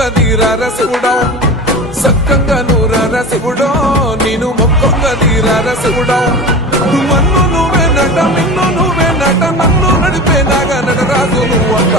మొక్కంగా తీరార శివుడా సక్కంగా నూరార శివుడో నేను మొక్కంగా తీరార శివుడా మన్ను నువ్వే నట మిన్ను నువ్వే నట నన్ను నడిపే నాగా నటరాజు నువ్వు అంట